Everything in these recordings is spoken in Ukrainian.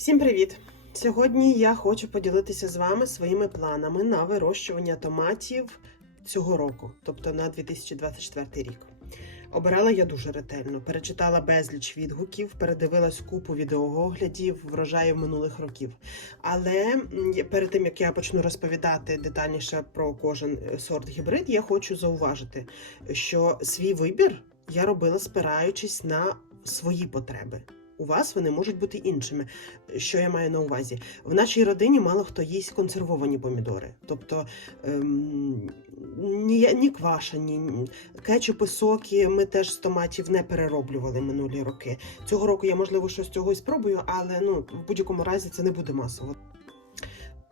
Всім привіт! Сьогодні я хочу поділитися з вами своїми планами на вирощування томатів цього року, тобто на 2024 рік. Обирала я дуже ретельно, перечитала безліч відгуків, передивилась купу відеооглядів врожаїв минулих років. Але перед тим як я почну розповідати детальніше про кожен е, сорт гібрид, я хочу зауважити, що свій вибір я робила спираючись на свої потреби. У вас вони можуть бути іншими. Що я маю на увазі? В нашій родині мало хто їсть консервовані помідори, тобто ем, ні, ні квашені, ні- кетчупи, соки. Ми теж з томатів не перероблювали минулі роки. Цього року я можливо щось цього і спробую, але ну в будь-якому разі це не буде масово.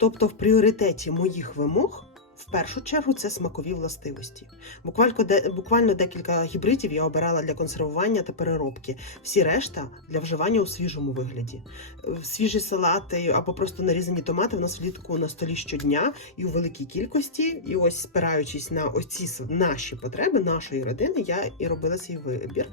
Тобто, в пріоритеті моїх вимог. В першу чергу це смакові властивості. Буквально, де, буквально декілька гібридів я обирала для консервування та переробки. Всі решта для вживання у свіжому вигляді. Е, Свіжі салати або просто нарізані томати в нас влітку на столі щодня і у великій кількості. І ось спираючись на ось ці наші потреби, нашої родини, я і робила свій вибір.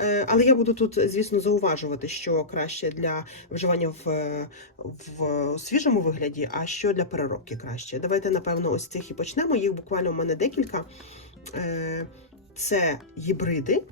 Е, Але я буду тут, звісно, зауважувати, що краще для вживання в, в свіжому вигляді, а що для переробки краще. Давайте, напевно, ось цих і почнемо. Їх буквально у мене декілька. Е, Це гібриди,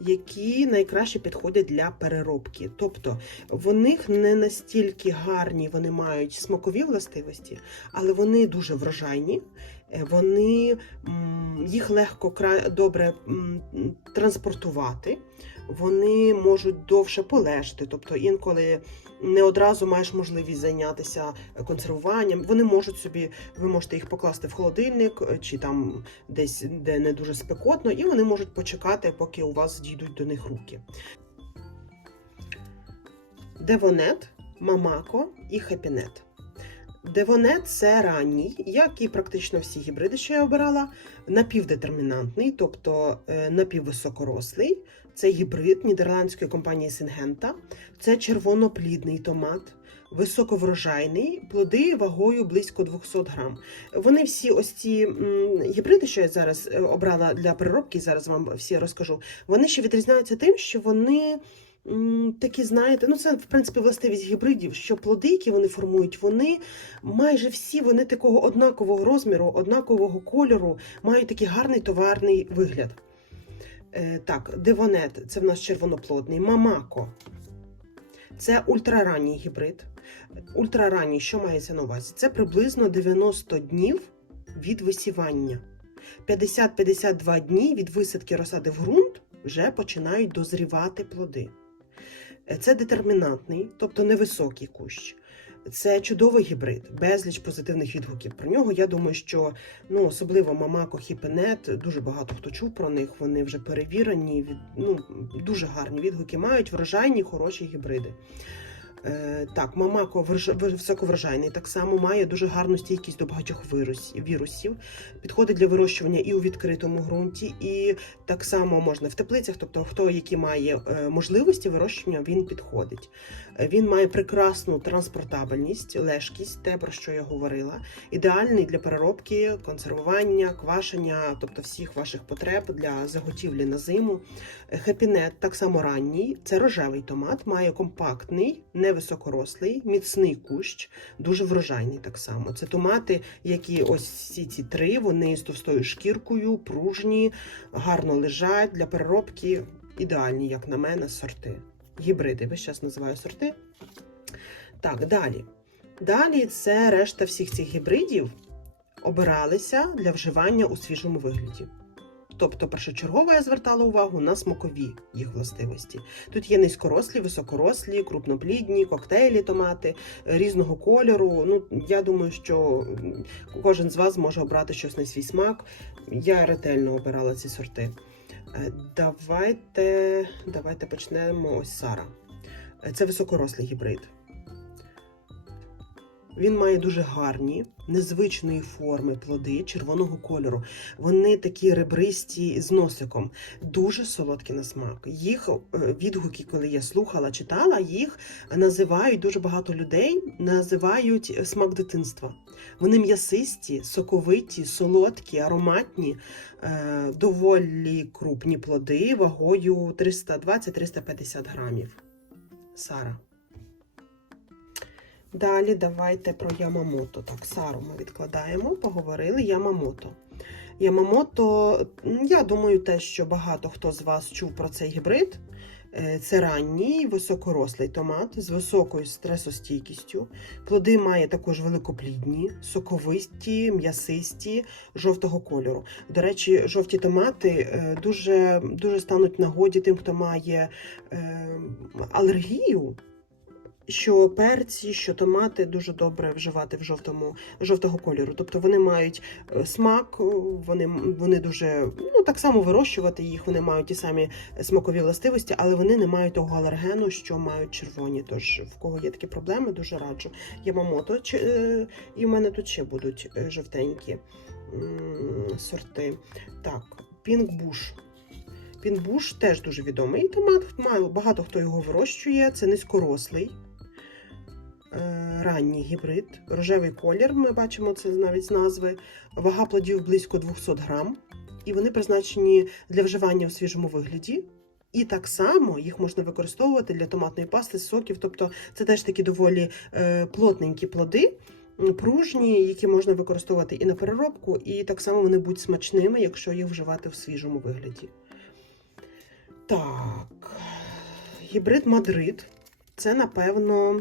які найкраще підходять для переробки. Тобто в них не настільки гарні вони мають смакові властивості, але вони дуже врожайні. е, Вони їх легко добре транспортувати, вони можуть довше полежати, тобто інколи не одразу маєш можливість зайнятися консервуванням. Вони можуть собі, ви можете їх покласти в холодильник чи там десь, де не дуже спекотно, і вони можуть почекати, поки у вас дійдуть до них руки. Девонет, Мамако і Хепінет. Девонет це ранній, як і практично всі гібриди, що я обирала, напівдетермінантний, тобто е, напіввисокорослий. Це гібрид нідерландської компанії Сингента. Це червоноплідний томат, високоврожайний, плоди вагою близько 200 грам. Вони всі ось ці гібриди, що я зараз е, обрала для переробки, зараз вам всі розкажу. Вони ще відрізняються тим, що вони. Такі, знаєте, ну це в принципі властивість гібридів, що плоди, які вони формують, вони майже всі вони такого однакового розміру, однакового кольору, мають такий гарний товарний вигляд. Е, так, Девонет це в нас червоноплодний, Мамако. Це ультраранній гібрид. Ультраранній, що мається на увазі? Це приблизно 90 днів від висівання. 50-52 дні від висадки розсади в ґрунт вже починають дозрівати плоди. Це детермінантний, тобто невисокий кущ. Це чудовий гібрид, безліч позитивних відгуків про нього. Я думаю, що ну особливо Мамако Хіпенет, дуже багато хто чув про них. Вони вже перевірені. Від ну дуже гарні відгуки мають врожайні, хороші гібриди. Е, так, Мамако врож- високоврожайний так само має дуже гарну стійкість до багатьох вірусів. Підходить для вирощування і у відкритому ґрунті, і так само можна в теплицях. Тобто, хто які має е, можливості вирощування, він підходить. Е, Він має прекрасну транспортабельність, лежкість, те про що я говорила. Ідеальний для переробки, консервування, квашення, тобто всіх ваших потреб для заготівлі на зиму. Хепінет так само ранній. Це рожевий томат, має компактний, невисокорослий, міцний кущ, дуже врожайний так само. Це томати, які ось всі ці три, вони з товстою шкіркою, пружні, гарно лежать для переробки. Ідеальні, як на мене, сорти. Гібриди, весь час називаю сорти. Так, далі. Далі це решта всіх цих гібридів обиралися для вживання у свіжому вигляді. Тобто, першочергово я звертала увагу на смакові їх властивості. Тут є низькорослі, високорослі, крупноплідні, коктейлі, томати е, різного кольору. Ну, я думаю, що кожен з вас може обрати щось на свій смак. Я ретельно обирала ці сорти. Е, Давайте, давайте почнемо ось Сара. Е, Це високорослий гібрид. Він має дуже гарні, незвичної форми плоди червоного кольору. Вони такі ребристі з носиком, дуже солодкі на смак. Їх е, відгуки, коли я слухала, читала, їх називають дуже багато людей, називають е, смак дитинства. Вони м'ясисті, соковиті, солодкі, ароматні, е, доволі крупні плоди вагою 320-350 грамів. Сара. Далі давайте про Ямамото. Так, Сару ми відкладаємо, поговорили Ямамото. Ямамото, я думаю, те, що багато хто з вас чув про цей гібрид. Е, Це ранній високорослий томат з високою стресостійкістю. Плоди має також великоплідні, соковисті, м'ясисті, жовтого кольору. До речі, жовті томати е, дуже, дуже стануть нагоді тим, хто має е, алергію. Що перці, що томати дуже добре вживати в жовтому жовтого кольору. Тобто вони мають е, смак, е, вони, вони дуже ну так само вирощувати їх, вони мають ті самі смакові властивості, але вони не мають того алергену, що мають червоні. Тож в кого є такі проблеми, дуже раджу. Ямамото чи, е, і в мене тут ще будуть жовтенькі сорти. Так, Пінкбуш. Пінкбуш теж дуже відомий томат. Багато хто його вирощує. Це низькорослий. Ранній гібрид, рожевий колір, ми бачимо це навіть з назви. Вага плодів близько 200 грам, і вони призначені для вживання у свіжому вигляді. І так само їх можна використовувати для томатної пасти, соків. Тобто це теж такі доволі е, плотненькі плоди, пружні, які можна використовувати і на переробку, і так само вони будуть смачними, якщо їх вживати в свіжому вигляді. Так, гібрид Мадрид це, напевно,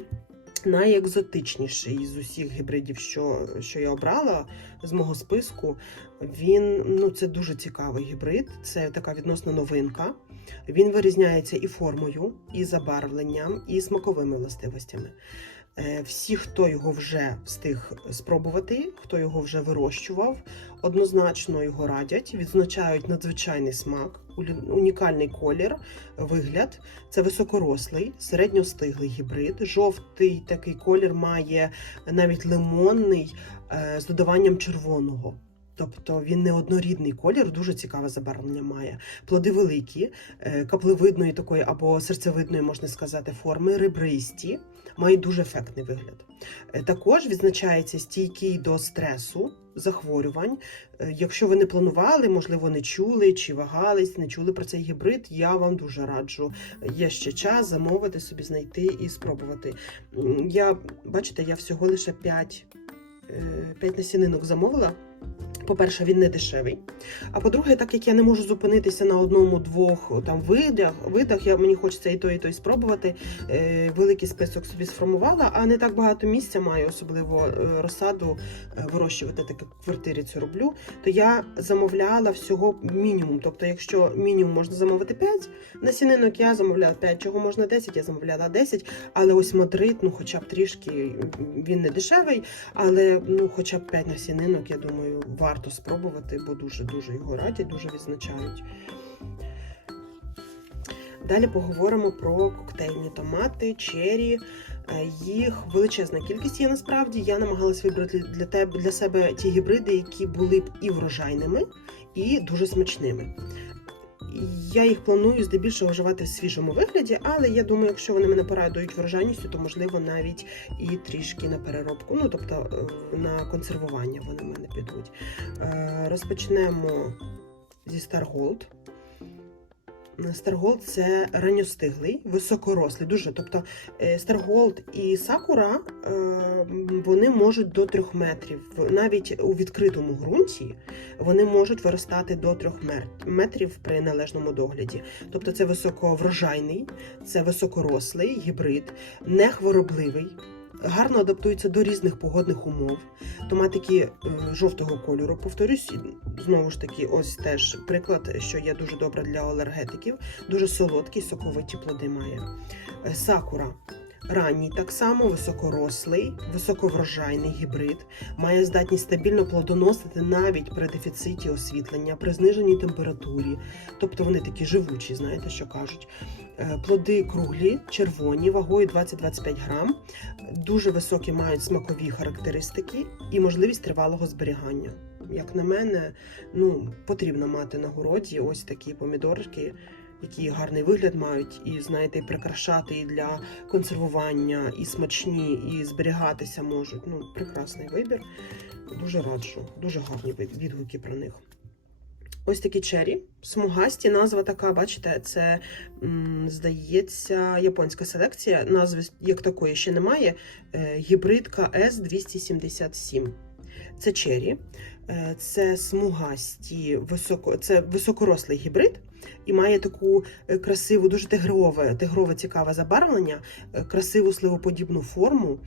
найекзотичніший з усіх гібридів, що, що я обрала з мого списку. Він ну, це дуже цікавий гібрид, це така відносна новинка. Він вирізняється і формою, і забарвленням, і смаковими властивостями. Е, Всі, хто його вже встиг спробувати, хто його вже вирощував, однозначно його радять, відзначають надзвичайний смак, унікальний колір, вигляд. Це високорослий, середньостиглий гібрид. Жовтий такий колір має навіть лимонний е, з додаванням червоного. Тобто він не однорідний колір, дуже цікаве забарвлення має. Плоди великі, е, каплевидної такої або серцевидної, можна сказати, форми, ребристі, мають дуже ефектний вигляд. Е, Також відзначається стійкий до стресу, захворювань. Е, Якщо ви не планували, можливо, не чули чи вагались, не чули про цей гібрид, я вам дуже раджу. Є ще час замовити собі, знайти і спробувати. Я бачите, я всього лише 5, 5 насінинок замовила. По-перше, він не дешевий. А по-друге, так як я не можу зупинитися на одному-двох там видах, видах, я мені хочеться і той, і той спробувати. Е, великий список собі сформувала, а не так багато місця маю, особливо е, розсаду е, вирощувати, так як в квартирі це роблю. То я замовляла всього мінімум. Тобто, якщо мінімум можна замовити 5 насінинок, я замовляла 5, чого можна 10, я замовляла 10. Але ось Мадрид, ну хоча б трішки він не дешевий, але ну, хоча б 5 насінинок, я думаю, варто спробувати, бо дуже-дуже його радять, дуже відзначають. Далі поговоримо про коктейльні томати, чері. Е, Їх величезна кількість є насправді. Я намагалась вибрати для тебе для себе ті гібриди, які були б і врожайними, і дуже смачними. Я їх планую здебільшого вживати в свіжому вигляді, але я думаю, якщо вони мене порадують врожайністю, то можливо навіть і трішки на переробку, ну тобто е, на консервування вони в мене підуть. Е, Розпочнемо зі Star Gold. Старголд це ранньостиглий, високорослий, дуже. Тобто е, Старголд і Сакура е, вони можуть до 3 метрів. Навіть у відкритому ґрунті вони можуть виростати до 3 метрів при належному догляді. Тобто це високоврожайний, це високорослий гібрид, не хворобливий. Гарно адаптується до різних погодних умов. Томатики е, жовтого кольору. Повторюсь, знову ж таки, ось теж приклад, що є дуже добре для алергетиків. Дуже солодкі, соковиті плоди має. Е, Сакура. Ранній так само високорослий, високоврожайний гібрид, має здатність стабільно плодоносити навіть при дефіциті освітлення, при зниженій температурі. Тобто вони такі живучі, знаєте, що кажуть. Е, Плоди круглі, червоні, вагою 20-25 грам, дуже високі мають смакові характеристики і можливість тривалого зберігання. Як на мене, ну потрібно мати на городі ось такі помідорки, які гарний вигляд мають, і знаєте, прикрашати і для консервування, і смачні, і зберігатися можуть. Ну, прекрасний вибір. Дуже раджу, дуже гарні відгуки про них. Ось такі чері, смугасті, назва така, бачите, це, здається, японська селекція. Назви як такої ще немає. Е, Гібридка С277. Це чері, Е, це смугасті, високо, це високорослий гібрид і має таку е, красиву, дуже тигрове, тигрове цікаве забарвлення, е, красиву сливоподібну форму.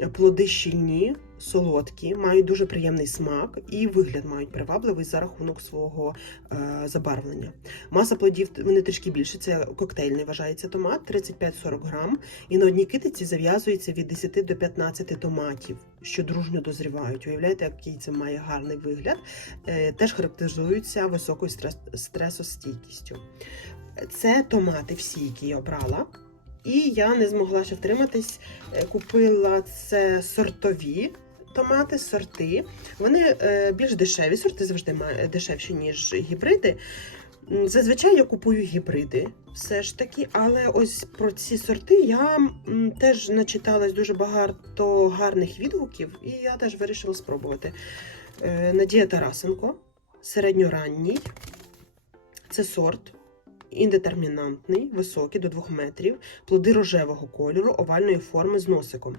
Е, Плоди щільні, солодкі, мають дуже приємний смак і вигляд мають привабливий за рахунок свого е, забарвлення. Маса плодів вони трішки більше. Це коктейльний вважається томат, 35-40 грам. І на одній китиці зав'язується від 10 до 15 томатів, що дружньо дозрівають. Уявляєте, який це має гарний вигляд. Е, теж характеризуються високою стрес- стресостійкістю. Це томати всі, які я обрала. І я не змогла ще втриматись. Е, Купила це сортові томати, сорти. Вони е, більш дешеві, сорти завжди дешевші, ніж гібриди. Зазвичай я купую гібриди, все ж таки, але ось про ці сорти я теж начиталась дуже багато гарних відгуків, і я теж вирішила спробувати. Е, Надія Тарасенко, середньоранній. Це сорт індетермінантний, високий до 2 метрів, плоди рожевого кольору, овальної форми з носиком.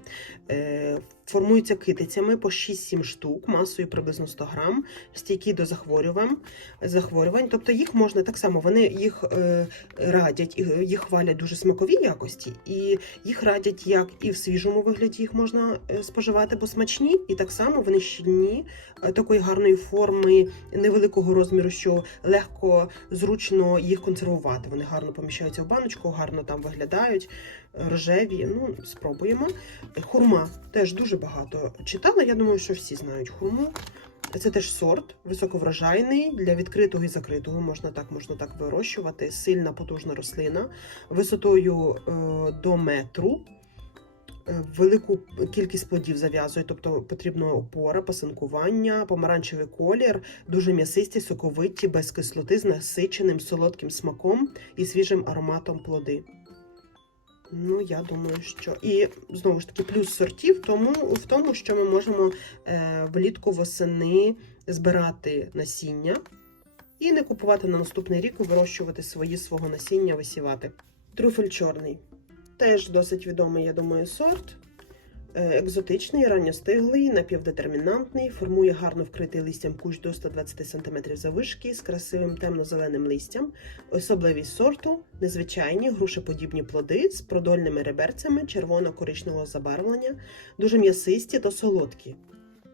Е, формуються китицями по 6-7 штук, масою приблизно 100 грам, стійкі до захворювань, захворювань. Тобто їх можна так само, вони їх е, радять, їх хвалять дуже смакові якості, і їх радять як і в свіжому вигляді їх можна е, споживати, бо смачні, і так само вони щільні, е, такої гарної форми, невеликого розміру, що легко, зручно їх консервувати. Вони гарно поміщаються в баночку, гарно там виглядають, е, рожеві. Ну, спробуємо. Хурма теж дуже багато читала. Я думаю, що всі знають хурму. Це теж сорт, високоврожайний для відкритого і закритого. Можна так, можна так вирощувати. Сильна потужна рослина висотою е, до метру. Е, Велику кількість плодів зав'язує, тобто потрібна опора, пасинкування, помаранчевий колір, дуже м'ясисті, соковиті, без кислоти, з насиченим солодким смаком і свіжим ароматом плоди. Ну, я думаю, що. І знову ж таки, плюс сортів тому, в тому, що ми можемо е, влітку восени збирати насіння і не купувати на наступний рік, вирощувати свої свого насіння, висівати. Трюфель чорний. Теж досить відомий, я думаю, сорт. Е, Екзотичний, ранньостиглий, напівдетермінантний, формує гарно вкритий листям кущ до 120 см завишки з красивим темно-зеленим листям. Особливість сорту незвичайні грушеподібні плоди з продольними реберцями червоно-коричневого забарвлення, дуже м'ясисті та солодкі,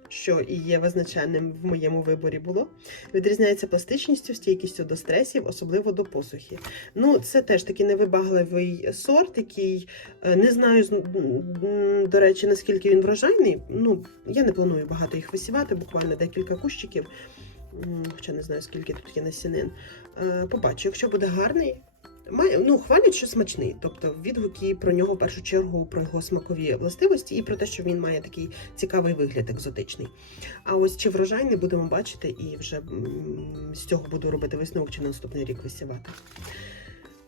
що і є визначальним в моєму виборі було. Відрізняється пластичністю, стійкістю до стресів, особливо до посухи. Ну, це теж такий невибагливий сорт, який е, не знаю, до речі, наскільки він врожайний. Ну, я не планую багато їх висівати, буквально декілька кущиків. Хоча не знаю, скільки тут є насінин. Е, Побачу, якщо буде гарний. Ну, хвалять, що смачний. Тобто відгуки про нього в першу чергу про його смакові властивості і про те, що він має такий цікавий вигляд екзотичний. А ось чи врожайний будемо бачити, і вже з цього буду робити висновок, чи на наступний рік висівати.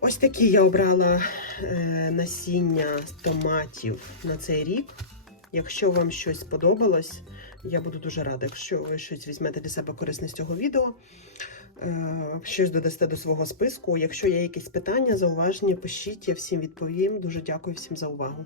Ось такі я обрала е, насіння томатів на цей рік. Якщо вам щось сподобалось, я буду дуже рада, якщо ви щось візьмете для себе корисне з цього відео, щось додасте до свого списку. Якщо є якісь питання, зауваження, пишіть, я всім відповім. Дуже дякую всім за увагу.